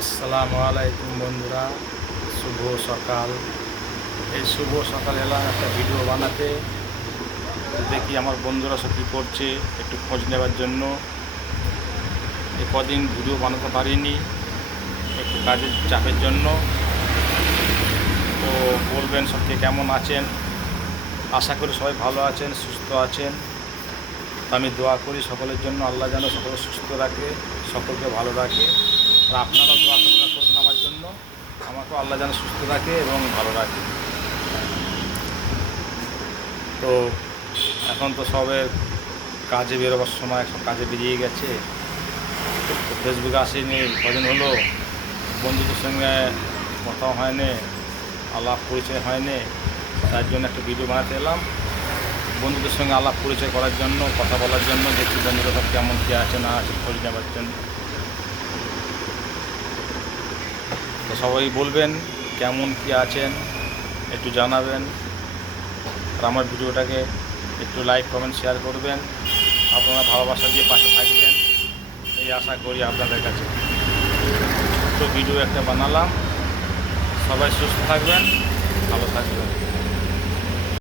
আসসালামু আলাইকুম বন্ধুরা, শুভ সকাল। এই শুভ সকাল এলাম একটা ভিডিও বানাতে, দেখি আমার বন্ধুরা সব কী করছে একটু খোঁজ নেবার জন্য। এই কদিন ভিডিও বানাতে পারিনি একটু কাজের চাপের জন্য। তো বলবেন সবকে কেমন আছেন, আশা করি সবাই ভালো আছেন, সুস্থ আছেন। আমি দোয়া করি সকলের জন্য, আল্লাহ যেন সকলে সুস্থ রাখে, সকলকে ভালো রাখে। আর আপনারাও দোয়া করবেন আমার জন্য, আমাকেও আল্লাহ যেন সুস্থ রাখে এবং ভালো রাখে। তো এখন তো সবে কাজে বেরোবার সময়, সব কাজে বেরিয়ে গেছে। তো ফেসবুকে আসেনি, কদিন হলো বন্ধুদের সঙ্গে কথাও হয়নি, আলাপ পরিচয় হয়নি। তার জন্য একটা ভিডিও বানাতে এলাম, বন্ধুদের সঙ্গে আলাপ পরিচয় করার জন্য, কথা বলার জন্য, দেখি বন্ধুরা সব কেমন কী আছে না আছে খোঁজ নেবার জন্য। তো সবাই বলবেন কেমন কী আছেন, একটু জানাবেন। আর আমার ভিডিওটাকে একটু লাইক কমেন্ট শেয়ার করবেন। আপনারা ভালোবাসা দিয়ে পাশে থাকবেন এই আশা করি আপনাদের কাছে। ছোট্ট ভিডিও একটা বানালাম, সবাই সুস্থ থাকবেন, ভালো থাকবেন।